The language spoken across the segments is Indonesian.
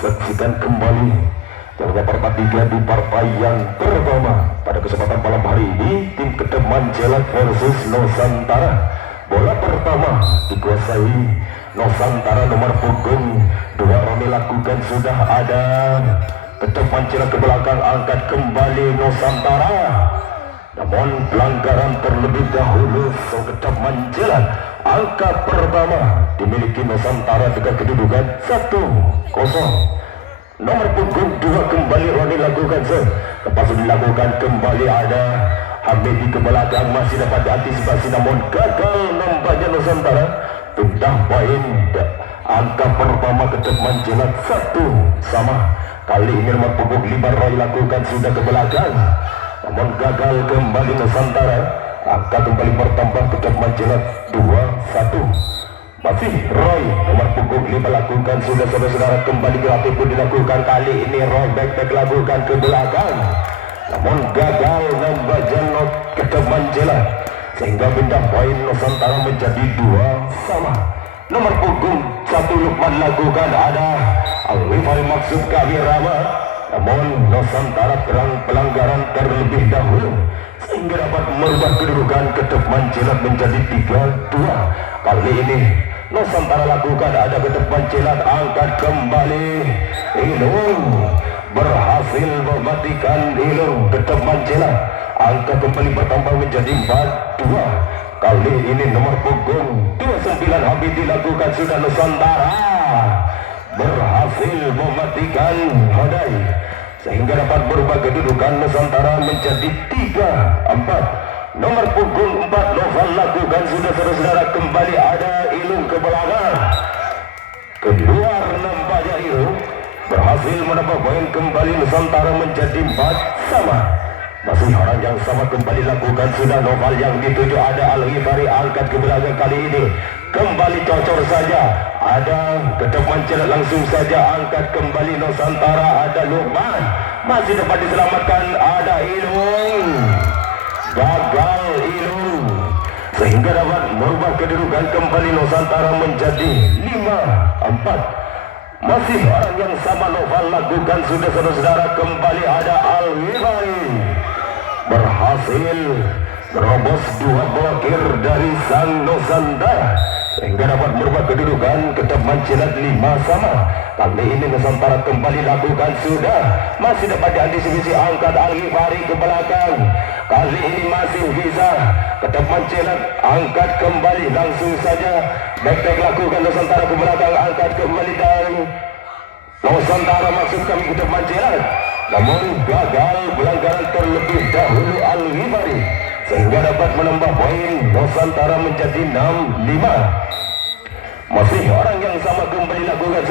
saksikan kembali jalannya pertandingan di partai yang pertama pada kesempatan malam hari ini. Tim Kedep Manjelat versus Nusantara. Bola pertama dikuasai Nusantara, nomor punggung 2 Roni lakukan sudah ada. Kedep Manjelat ke belakang, angkat kembali Nusantara. Namun pelanggaran terlebih dahulu, so Kedep Manjelat. Angka pertama dimiliki Nusantara dengan kedudukan 1-0. Nomor punggung 2 kembali Roni lakukan lepas dilakukan kembali ada Hamidi ke belakang, masih dapat diantisipasi namun gagal nampaknya Nusantara. Pindah poin, angka pertama Kedep Manjelat 1-1. Kali ini nomor punggung 5 Roy lakukan sudah ke belakang namun gagal kembali Nusantara. Angka kembali bertambah, Kedep Manjelat 2-1. Masih Roy nomor punggung 5 lakukan sudah, saudara-saudara, kembali kreatif pun dilakukan. Kali ini Roy back lakukan ke belakang namun gagal nambah Janot Kedep Manjelat sehingga pindah poin Nusantara menjadi 2-2. Nomor punggung 1 Lukman lakukan ada Alwifari maksud kami Rama, namun Nusantara terang pelanggaran terlebih dahulu sehingga dapat merubah kedudukan Kedep Manjelat menjadi 3-2. Kali ini Nusantara lakukan ada Kedep Manjelat, angkat kembali Ilung, berhasil mematikan Ilung. Kedep Manjelat angka kembali bertambah menjadi 4-2. Kali ini nomor punggung 29 Hamidi lakukan sudah, Nusantara berhasil mematikan Hodai sehingga dapat berubah kedudukan Nusantara menjadi 3-4. Nomor punggung 4 Noval lakukan sudah, saudara-saudara, kembali ada Ilung ke belakang, keluar nampaknya Ilung, berhasil menambah poin kembali Nusantara menjadi 4-sama. Masih orang yang sama kembali lakukan sudah, Noval yang dituju ada Al-Ghifari, angkat ke belakang. Kali ini kembali cocor saja ada Kedep Manjelat, langsung saja angkat kembali Nusantara, ada Lukman, masih dapat diselamatkan, ada Ilung, gagal Ilung sehingga dapat merubah kedudukan kembali Nusantara menjadi 5-4. Masih orang yang sama Noval lakukan sudah, saudara-saudara, kembali ada Al-Ghifari, berhasil merobos 2 blokir dari sang Nusantara sehingga dapat merubah kedudukan Kedep Manjelat 5-sama. Kali ini Nusantara kembali lakukan sudah, masih dapat diantisipasi, angkat Al-Ghifari ke belakang. Kali ini masih bisa Kedep Manjelat, angkat kembali langsung saja back lakukan Nusantara ke belakang, angkat kembali dari Nusantara maksud kami Kedep Manjelat, namun gagal pelanggaran terlebih dahulu Al-Ghifari sehingga dapat menambah poin Nusantara menjadi 6-5. Masih orang yang sama kembali lakukan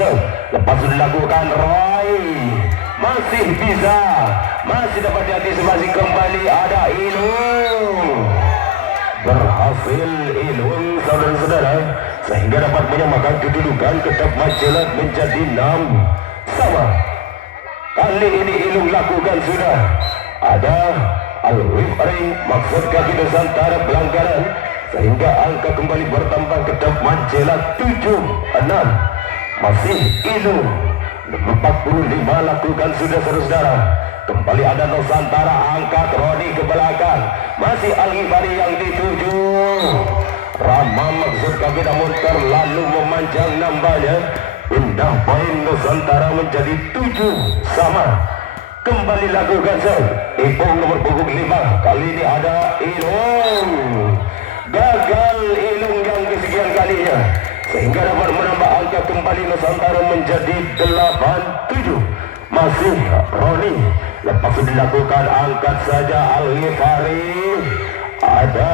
lepas dilakukan Roy, masih bisa, masih dapat diantisipasi kembali ada Ilung, berhasil Ilung, saudara-saudara, sehingga dapat menyamakan kedudukan Kedep Manjelat menjadi 6-sama. Kali ini Ilung lakukan sudah ada Al-Ghifari, maksud kaki Nusantara pelanggaran sehingga angka kembali bertambah Kedep Manjelat 7-6. Masih Ilung 45 lakukan sudah, saudara-saudara, kembali ada Nusantara, angkat Roni ke belakang, masih Al-Ghifari yang dituju Rama maksud kaki namun terlalu memanjang nambahnya. Pindah poin Nusantara menjadi 7-sama. Kembali lakukan Ipung nomor punggung 5, kali ini ada Ilung, gagal Ilung yang kesekian kalinya sehingga dapat menambah angka kembali Nusantara menjadi 8-7. Masih Roni, lepas dilakukan angkat saja Al-Ghifari, ada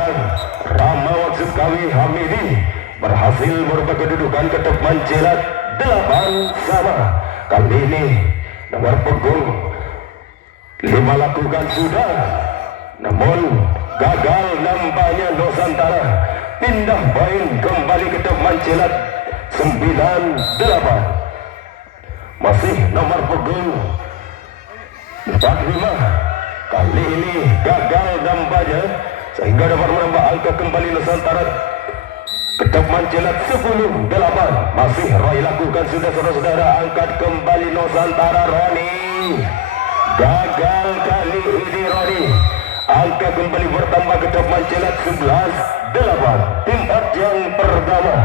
Rama maksud kami Hamidi, berhasil merubah kedudukan Kedep Manjelat 8-sama. Kali ini nomor punggung 5 lakukan sudah, namun gagal nampaknya Nusantara. Pindah poin kembali Kedep Manjelat 9-8. Masih nomor punggung 45, kali ini gagal nampaknya sehingga dapat menambah angka kembali Nusantara Ketok mencelat 10-8. Masih Roy lakukan sudah saudara-saudara. Angkat kembali Nusantara Roni. Gagal kali ini Roni. Angka kembali bertambah. Ketok mencelat 11-8. Tim yang pertama.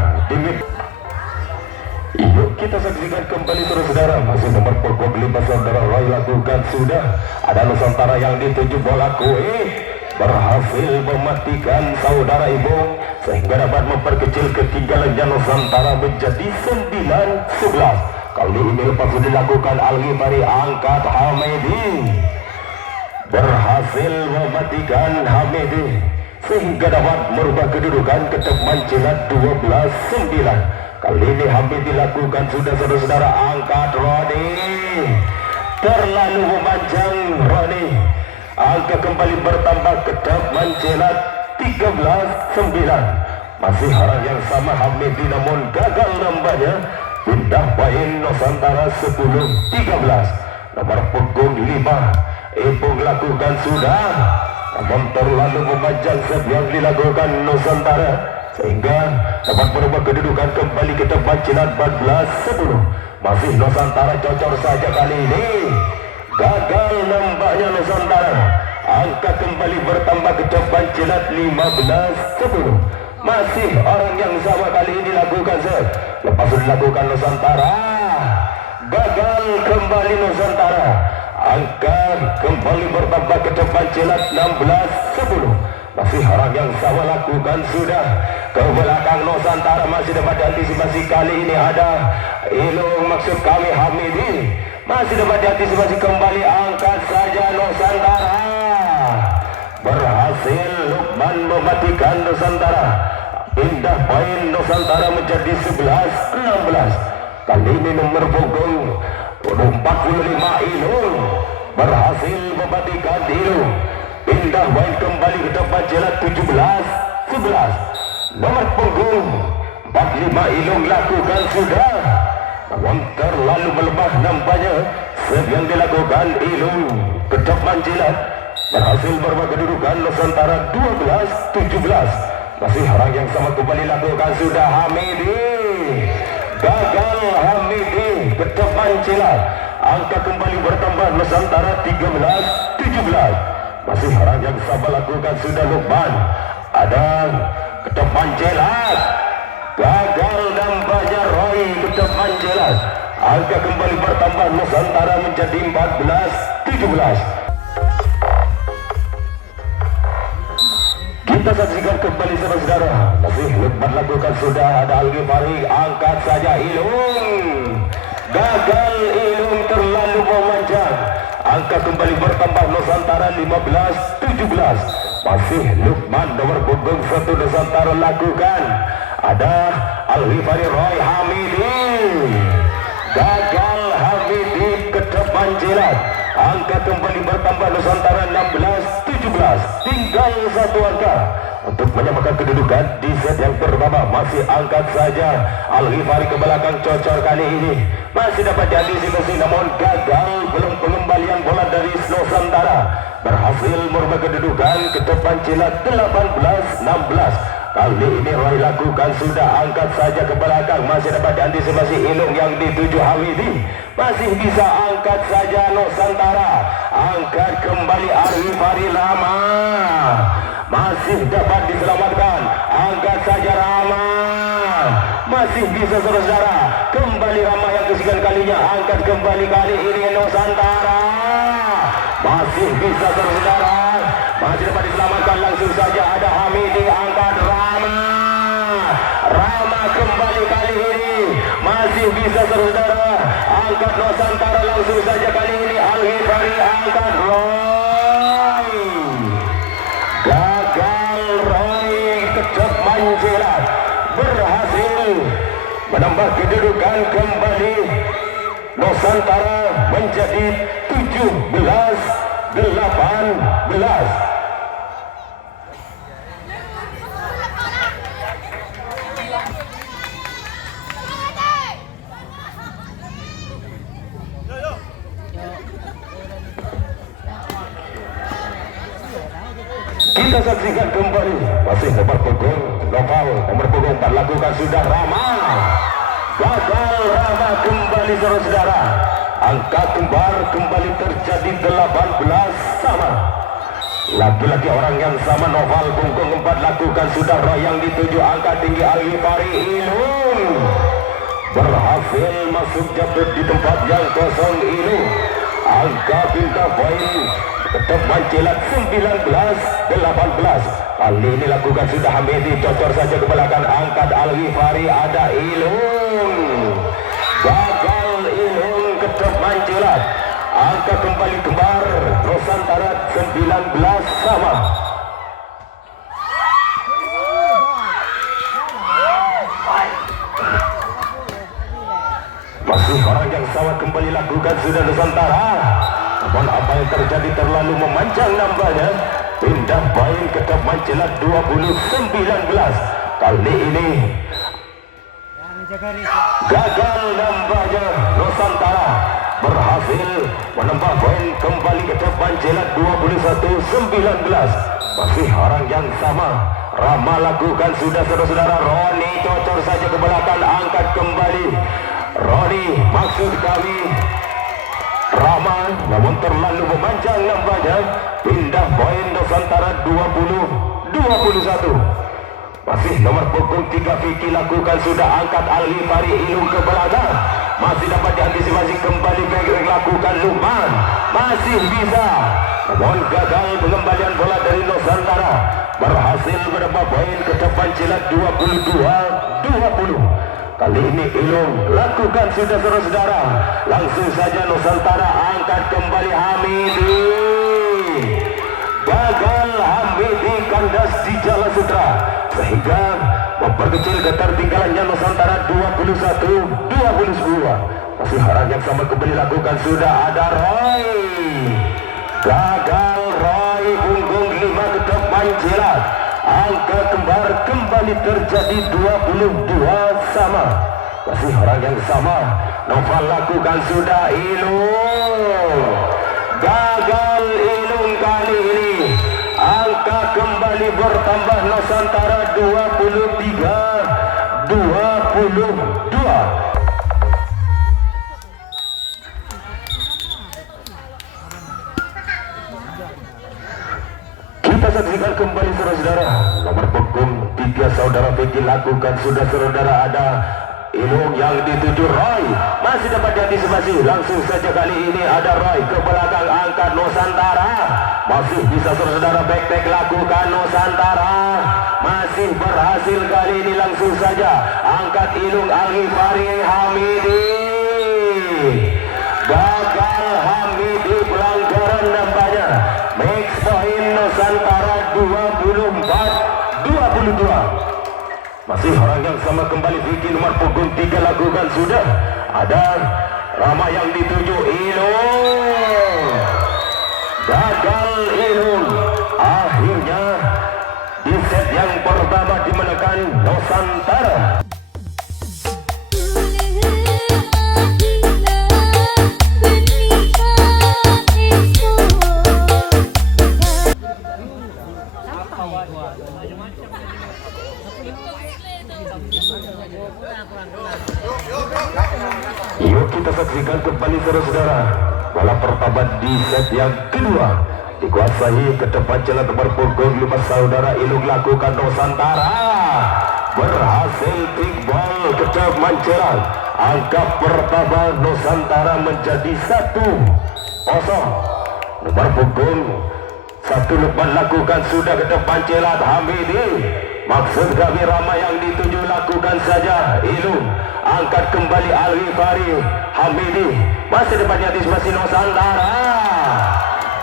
Yuk kita saksikan kembali saudara. Masih nomor pokok 5 saudara Roy lakukan sudah. Ada Nusantara yang dituju bola kue. Berhasil mematikan saudara ibu sehingga dapat memperkecil ketinggalan Nusantara menjadi 9-11. Kali ini lepas dilakukan Al-Ghifari angkat Hamidi, berhasil mematikan Hamidi sehingga dapat merubah kedudukan Ketok mencelat 12-9. Kali ini Hamidi dilakukan sudah saudara-saudara. Angkat Roni, terlalu memanjang Roni. Angka kembali bertambah. Ketok mencelat 13-9. Masih arah yang sama Hamidi namun gagal nambahnya. Pindah poin Nusantara 10-13. Nomor punggung 5 Ipung lakukan sudah namun terlalu memanjang set yang dilakukan Nusantara sehingga dapat berubah kedudukan kembali. Ketok mencelat 14-10. Masih Nusantara cocor saja kali ini. Gagal nambahnya Nusantara. Angka kembali bertambah. Ketok mencelat 15-10. Masih orang yang sama kali ini lakukan set. Lepas dilakukan Nusantara. Gagal kembali Nusantara. Angka kembali bertambah. Ketok mencelat 16-10. Masih orang yang sama lakukan sudah. Ke belakang Nusantara masih dapat diantisipasi. Kali ini ada Ilung maksud kami Hamidi. Masih dapat diantisipasi kembali. Angkat saja Nusantara. Berhasil Lukman mematikan Nusantara. Pindah poin Nusantara menjadi 11-16. Kali ini nomor punggung 45 Ilung berhasil mematikan Ilung. Pindah poin kembali. Ketok mencelat 17-11. Nomor punggung 45 Ilung lakukan sudah namun terlalu melemah nampaknya set yang dilakukan Ilung. Ketok mencelat berhasil berubah kedudukan Nusantara 12-17. Masih orang yang sama kembali lakukan sudah Hamidi. Gagal Hamidi. Ketok mencelat. Angka kembali bertambah Nusantara 13-17. Masih orang yang sama lakukan sudah Lukman. Ada Ketok mencelat. Gagal nampaknya Roy. Ketok mencelat. Angka kembali bertambah Nusantara menjadi 14-17. Kita saksikan kembali saudara. Masih Lukman lakukan sudah. Ada Al-Ghifari. Angkat saja Ilung. Gagal Ilung terlalu memanjang. Angka kembali bertambah Nusantara 15-17. Masih Lukman nomor punggung 1 Nusantara lakukan. Ada Al-Ghifari Roy Hamidi. Gagal Hamidi. Ketok mencelat. Angka kembali bertambah Nusantara 16-17. Tinggal satu angka untuk menyamakan kedudukan di set yang pertama. Masih angkat saja Al-Ghifari ke belakang cocor kali ini. Masih dapat diantisipasi namun gagal. Belum pengembalian bola dari Nusantara. Berhasil merubah kedudukan. Ketok mencelat 18-16. Kali ini Roy lakukan sudah. Angkat saja ke belakang. Masih dapat diantisipasi Ilung yang dituju Hamidi. Masih bisa angkat saja Nusantara. Angkat kembali Al-Ghifari Rama. Masih dapat diselamatkan. Angkat saja Rama. Masih bisa saudara. Kembali Rama yang kesekian kalinya. Angkat kembali kali ini Nusantara. Masih bisa saudara. Masih dapat diselamatkan. Langsung saja ada Hamidi. Angkat Rama. Rama kembali kali ini. Masih bisa saudara. Angkat Nusantara langsung saja kali ini. Al-Ghifari angkat Roy. Gagal Roy. Ketok mencelat. Berhasil menambah kedudukan kembali. Nusantara menjadi 17-18. Kita saksikan kembali masih nomor punggung Noval nomor punggung 4 lakukan sudah Rama. Gagal Rama kembali saudara-saudara. Angka kembar kembali terjadi 18 sama. Lagi-lagi orang yang sama Noval punggung 4 lakukan sudah Roy yang dituju angka tinggi Al-Ghifari Ilung berhasil masuk jatuh di tempat yang kosong ini. Angka pindah poin tetap mencelat 19-18. Kali ini lakukan sudah Hamidi, cocor saja ke belakang, angkat Al-Ghifari, ada Ilung, gagal Ilung, tetap mencelat. Angka kembali kembar Nusantara 19 sama. Masih orang yang sama kembali lakukan sudah Nusantara. Namun apa yang terjadi terlalu memanjang nambahnya. Pindah poin tetap mencelat 20-19. Kali ini gagal nambahnya. Nusantara berhasil menambah poin kembali tetap mencelat 21-19. Masih orang yang sama. Rama lakukan sudah saudara-saudara. Roni cocor saja ke belakang, angkat kembali. Roni maksud kami Rama, namun terlalu memanjang nampaknya. Pindah poin Nusantara 20-21. Masih nomor punggung 3 Vicky lakukan sudah, angkat Al-Ghifari Ilung ke belakang. Masih dapat diantisipasi kembali lakukan Lukman. Masih bisa. Namun gagal pengembalian bola dari Nusantara. Berhasil menambah poin ke depan celat 22-20. Kali ini Ilung lakukan sudah saudara-saudara. Langsung saja Nusantara angkat kembali Hamidi. Gagal Hamidi kandas di Jalan Sutra sehingga memperkecil ketertinggalannya Nusantara 21-22. Masih harap yang sama kembali lakukan sudah, ada Roy. Gagal Roy punggung 5 ke depan celat. Angka kembar kembali terjadi 22 sama. Masih orang yang sama. Noval lakukan sudah, Ilung. Gagal Ilung kali ini. Angka kembali bertambah Nusantara 23-22. Kita saksikan kembali saudara-saudara. Nomor punggung 3 saudara Vicky lakukan sudah saudara, ada Ilung yang dituju Roy. Masih dapat diantisipasi. Langsung saja kali ini ada Roy ke belakang, angkat Nusantara. Masih bisa saudara back lakukan Nusantara. Masih berhasil kali ini, langsung saja angkat Ilung Al-Ghifari Hamidi. Gagal Hamidi, pelanggaran nampaknya. Max point Nusantara 24-22. Masih orang yang sama kembali Vicky nomor punggung 3 lakukan sudah, ada Rama yang dituju Ilung. Gagal Ilung. Akhirnya di set yang pertama dimenangkan Nusantara. Yuk kita saksikan kembali saudara-saudara. Bola pertama di set yang kedua dikuasai ke depan celah nomor punggung 5 saudara Ilung lakukan Nusantara. Berhasil kickball ke depan celah. Angka pertama Nusantara menjadi 1-0. Nomor punggung 1 Lukman lakukan sudah ke depan celah Hamidi. Maksud kami Rama yang dituju lakukan saja Ilung. Angkat kembali Al-Ghifari Hamidi. Masih depannya antisipasi Nusantara.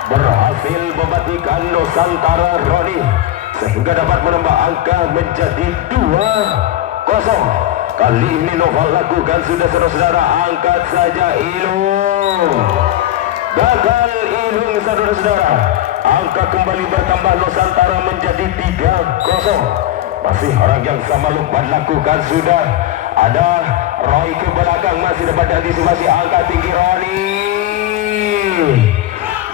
Berhasil mematikan Nusantara Roni sehingga dapat menambah angka menjadi 2-0. Kali ini Noval lakukan sudah saudara-saudara, angkat saja Ilung. Gagal Ilung saudara-saudara. Angka kembali bertambah Nusantara menjadi 3-0. Masih orang yang sama Lukman lakukan sudah, ada Roy ke belakang, masih dapat diantisipasi angka tinggi Roni.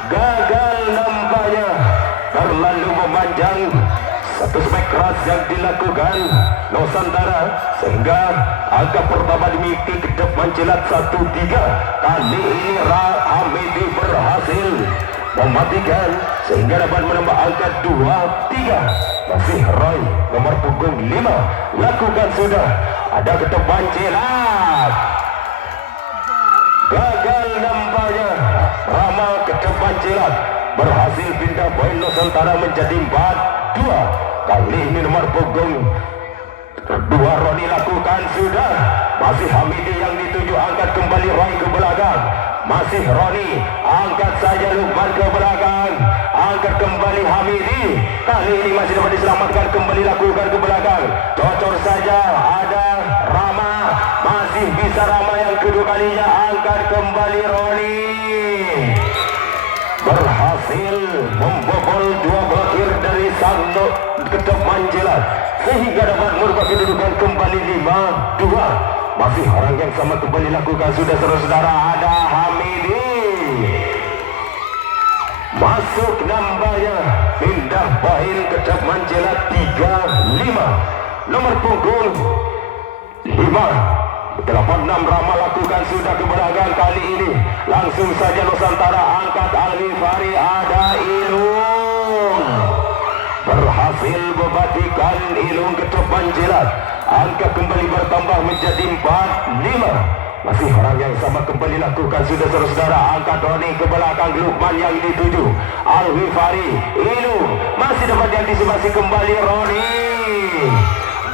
Gagal nampaknya, terlalu memanjang Satu smack keras yang dilakukan Nusantara sehingga angka pertama dimiliki Kedap Mancilat 1-3. Kali ini Hamidi berhasil mematikan sehingga dapat menambah angka 2-3. Masih Roy nomor punggung 5 lakukan sudah. Ada Kedap Mancilat, gagal nampaknya. Rama Kedap Mancilat berhasil pindah poin Nusantara menjadi 4-2. Kali ini nomor punggung 2 Roni lakukan sudah. Masih Hamidi yang dituju, angkat kembali Roy ke belakang. Masih Roni, angkat saja Lukman ke belakang. Angkat kembali Hamidi. Kali ini masih dapat diselamatkan, kembali lakukan ke belakang. Cocor saja, ada Rama. Masih bisa Rama yang kedua kalinya, angkat kembali Roni. Berhasil membobol 2 blokir dari Sando Kedap Mancilat sehingga dapat merubah kedudukan kembali 5-2. Masih orang yang sama kembali lakukan sudah saudara. Ada Hamidi masuk nambahnya, pindah poin Kedap Mancilat 3-5. Nomor punggung 5-8-6 Rama lakukan sudah ke belakang. Kali ini langsung saja Nusantara angkat Al-Ghifari. Ada Ilung berhasil mematikan Ilung Kedap Mancilat. Angka kembali bertambah menjadi 4-5. Masih orang yang sama kembali lakukan sudah saudara. Angkat Roni ke belakang, Lukman yang dituju, Al-Ghifari, Ilung masih dapat diantisipasi kembali Roni.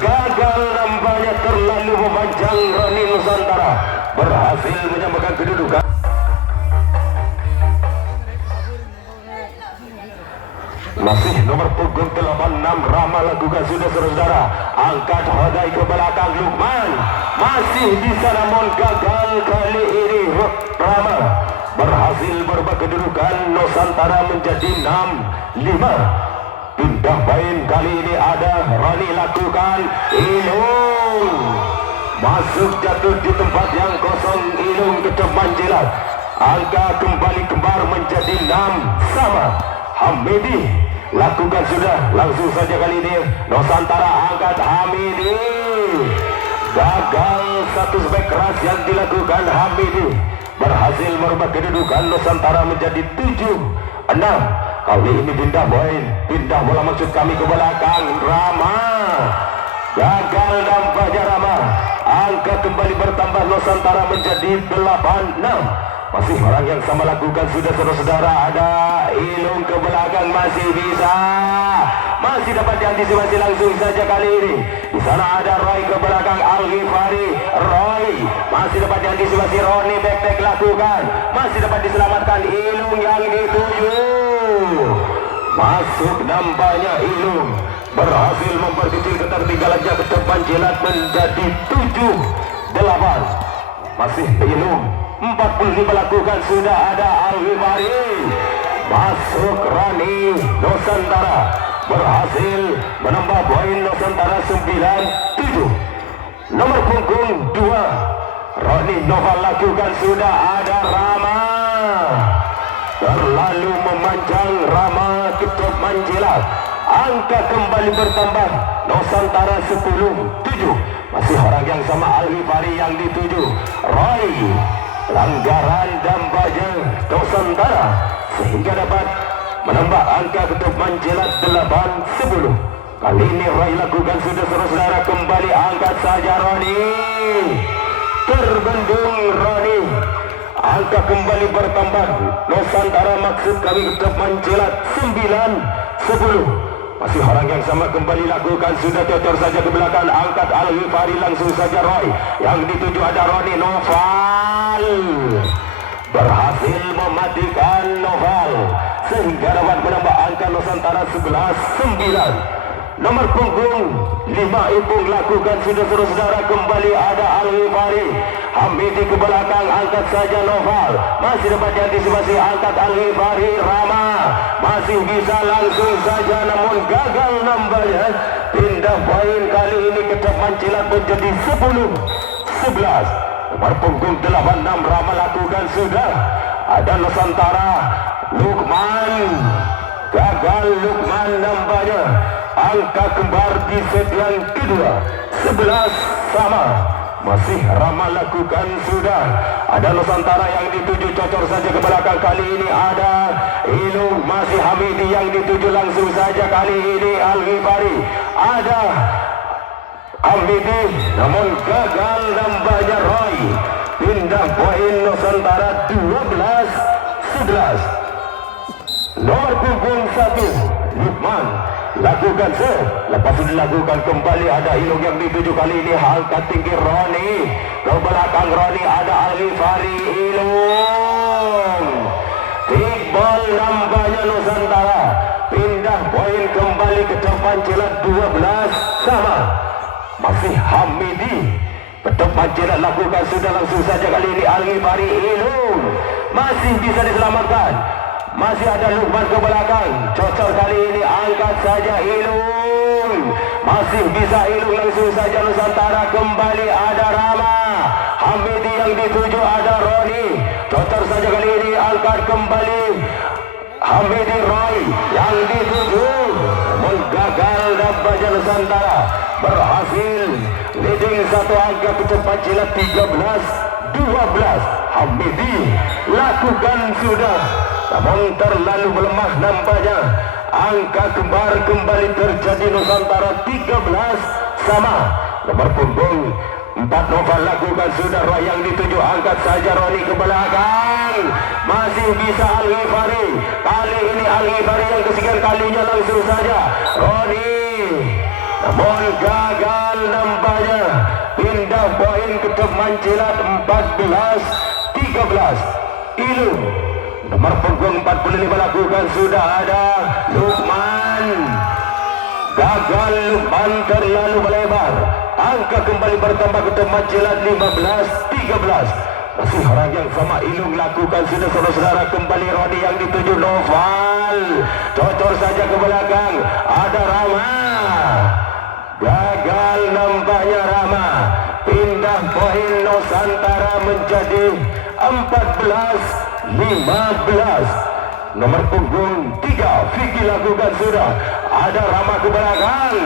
Gagal nampaknya, terlalu memanjang Roni. Nusantara berhasil menyamakan kedudukan. Masih nomor punggung 86 Rama lakukan sudah saudara. Angkat Hodai ke belakang, Lukman masih bisa namun gagal. Kali ini Rama berhasil merubah kedudukan Nusantara menjadi 6-5. Pindah poin kali ini ada Roni lakukan. Ilung masuk jatuh di tempat yang kosong. Ilung Kedap Mancilat. Angka kembali kembar menjadi 6 sama. Hamidi lakukan sudah, langsung saja kali ini Nusantara angkat Hamidi. Gagal satu smack keras yang dilakukan Hamidi. Berhasil merubah kedudukan Nusantara menjadi 7-6. Kali ini pindah poin, pindah bola maksud kami ke belakang. Rama gagal nampaknya Rama. Angka kembali bertambah Nusantara menjadi 8-6. Masih orang yang sama lakukan sudah saudara. Ada Ilung ke belakang, masih bisa, masih dapat diantisipasi langsung saja kali ini. Di sana ada Roy ke belakang, Al-Ghifari. Roy masih dapat diantisipasi. Roni back lakukan, masih dapat diselamatkan. Ilung yang dituju, masuk nampaknya. Ilung berhasil memperkecil ketertinggalannya Kedap Mancilat menjadi 7-8. Masih Ilung 45 lakukan sudah. Ada Al-Ghifari masuk. Rani Nusantara berhasil menambah poin Nusantara 9-7. Nomor punggung 2 Roni Noval lakukan sudah. Ada Rama, terlalu memanjang Rama Kedap Mancilat. Angka kembali bertambah Nusantara 10-7. Masih orang yang sama, Al-Ghifari yang dituju. Roy pelanggaran dampaknya Nusantara sehingga dapat menambah angka Kedap Mancilat 8-10. Kali ini Roy lakukan sudah saudara. Kembali angkat saja Roni, terbendung Roni. Angka kembali bertambah Nusantara maksud kami Kedap Mancilat 9-10. Masih orang yang sama kembali lakukan sudah. Cocor saja ke belakang, angkat Al-Ghifari, langsung saja Roy yang dituju. Ada Roni. Noval berhasil mematikan Noval sehingga dapat menambah angka Nusantara 11-9. Nomor punggung 5 Ipung lakukan sudah saudara. Kembali ada Al-Ghifari. Hamidi ke belakang, angkat saja Noval, masih dapat diantisipasi. Angkat Al-Ghifari. Rama masih bisa, langsung saja namun gagal nampaknya. Pindah poin kali ini Kedap Mancilat menjadi 10-11. Nomor punggung 86 Rama lakukan sudah. Ada Nusantara. Lukman gagal. Lukman nampaknya angka kembar di set yang kedua 11 sama. Masih Rama lakukan sudah. Ada Nusantara yang dituju, cocor saja ke belakang. Kali ini ada Ilung, masih Hamidi yang dituju, langsung saja kali ini Al-Ghifari. Ada Hamidi, namun gagal nambahnya Roy. Pindah poin Nusantara 12-11. Nomor punggung 1 Lukman lakukan serve, lepas itu dilakukan kembali. Ada Ilung yang dituju, kali ini angkat tinggi Roni ke belakang. Roni ada Al-Ghifari. Ilung timbal nambahnya Nusantara. Pindah poin kembali ke depan celat 12 sama. Masih Hamidi ke depan celat lakukan sudah, langsung saja kali ini Al-Ghifari. Ilung masih bisa diselamatkan. Masih ada Lukman ke belakang, cocor kali ini angkat saja Ilung. Masih bisa Ilung, langsung saja Nusantara kembali. Ada Rama, Hamidi yang dituju, ada Roni, cocor saja kali ini angkat kembali. Hamidi, Roy yang dituju, namun gagal nampaknya Nusantara berhasil leading satu angka ke depan celat 13-12. Hamidi lakukan sudah, namun terlalu melemah nampaknya. Angka kembar kembali terjadi Nusantara 13 sama. Nomor punggung 4 Nova lakukan sudah. Roy yang dituju, angkat saja Roni ke belakang. Masih bisa Al-Ghifari. Kali ini Al-Ghifari yang kesekian kalinya, langsung saja Roni, namun gagal nampaknya. Pindah poin ke depan celat 14-13. Ilung nomor punggung 45 lakukan sudah. Ada Lukman, gagal Lukman, terlalu melebar. Angka kembali bertambah ke depan celat 15-13. Masih orang yang sama Ilung lakukan sudah, saudara-saudara. Kembali Roni yang dituju, Noval cocor saja ke belakang. Ada Rama, gagal nampaknya Rama. Pindah poin Nusantara menjadi 14-15. Nomor punggung 3 Vicky lakukan sudah. Ada Rama ke belakang,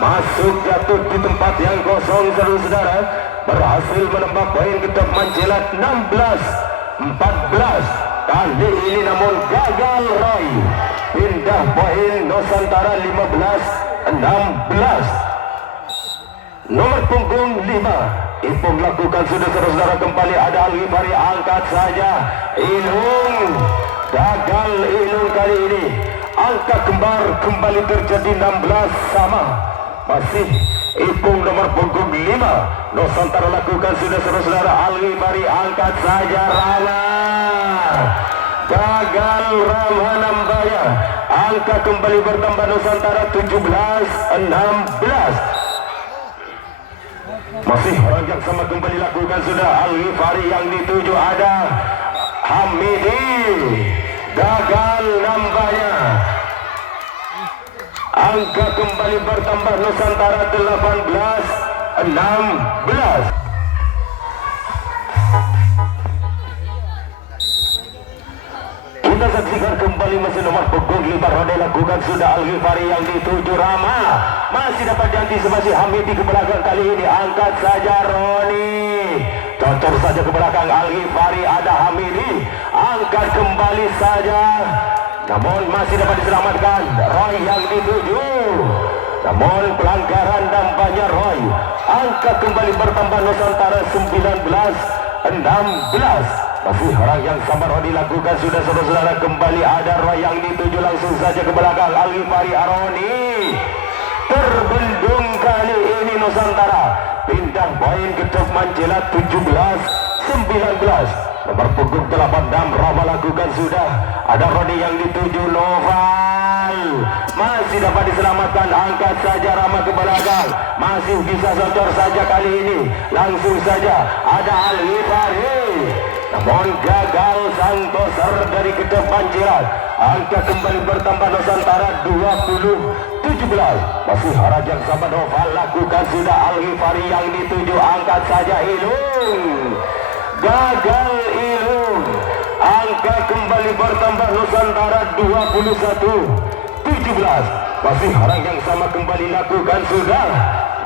masuk jatuh di tempat yang kosong, saudara-saudara. Berhasil menambah poin ke depan celat 16-14. Kali ini namun gagal Roy. Pindah poin Nusantara 15-16. Nomor punggung 5 Ipung lakukan sudah, saudara-saudara. Kembali ada Al-Ghifari, angkat saja Ilung. Gagal Ilung kali ini. Angka kembar kembali terjadi 16 sama. Masih Ipung nomor punggung 5 Nusantara lakukan sudah, saudara-saudara. Al-Ghifari angkat saja Rama. Gagal Rama nampaknya. Angka kembali bertambah Nusantara 17-16. Masih orang yang sama kembali lakukan sudah. Al-Ghifari yang dituju, ada Hamidi. Gagal nampaknya. Angka kembali bertambah Nusantara 18-16. Kita saksikan kembali masih nomor punggung 5 Rode lakukan sudah. Al-Ghifari yang dituju, Rama masih dapat diantisipasi Hamidi ke belakang. Kali ini angkat saja Roni, cocor saja ke belakang Al-Ghifari. Ada Hamidi, angkat kembali saja, namun masih dapat diselamatkan. Roy yang dituju, namun pelanggaran dampaknya Roy. Angka kembali bertambah Nusantara 19-16. Masih orang yang sama Roni lakukan sudah, saudara-saudara. Kembali ada Roy yang dituju, langsung saja ke belakang Al-Ghifari. Aroni terbendung kali ini Nusantara. Pindah poin ke depan celat 17-19. Nomor punggung 86 Rama lakukan sudah. Ada Roni yang dituju, Noval masih dapat diselamatkan. Angkat saja Rama ke belakang, masih bisa cocor saja kali ini. Langsung saja ada Al-Ghifari, namun gagal Santoser dari ke depan celat. Angka kembali bertambah Nusantara 20-17. Masih harap yang sama Noval lakukan sudah. Al-Ghifari yang dituju, angkat saja Ilung. Gagal Ilung. Angka kembali bertambah Nusantara 21-17. Masih orang yang sama kembali lakukan sudah.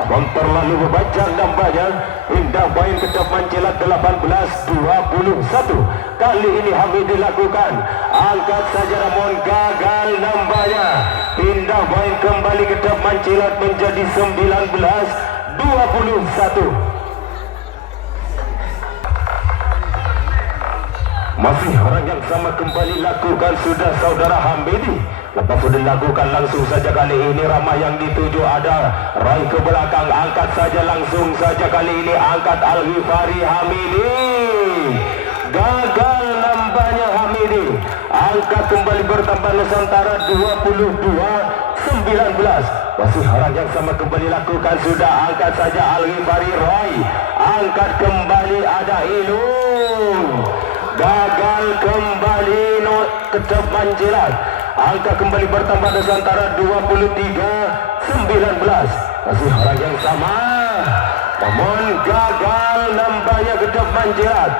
Namun terlalu membaca nampaknya. Indah main kedap mencelat 18-21. Kali ini Hamid dilakukan. Angkat saja namun gagal nampaknya. Indah main kembali kedap mencelat menjadi 19-21. Masih orang yang sama kembali lakukan sudah saudara Hamidi. Lepas sudah dilakukan langsung saja kali ini ramah yang dituju ada Rai ke belakang, angkat saja langsung saja kali ini angkat Al-Ghifari Hamidi. Gagal nampaknya Hamidi. Angkat kembali bertambah Nusantara 22-19. Masih orang yang sama kembali lakukan sudah angkat saja Al-Ghifari Rai. Angkat kembali ada Ilung. Gagal kembali kedap menjelat. Angka kembali bertambah Nusantara 23-19. Masih orang yang sama. Namun gagal nampaknya kedap menjelat.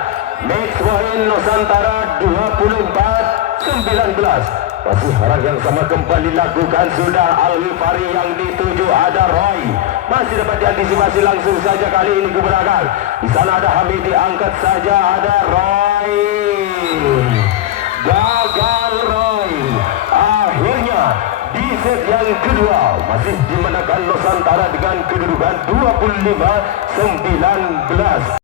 Match point Nusantara 24-19. Masih orang yang sama kembali lakukan sudah Al-Ghifari yang dituju ada Roy. Masih dapat diantisipasi langsung saja kali ini ke belakang. Di sana ada Hamid diangkat saja ada Roy. Gagal Roy. Akhirnya di set yang kedua masih dimenangkan Nusantara dengan kedudukan 25-19.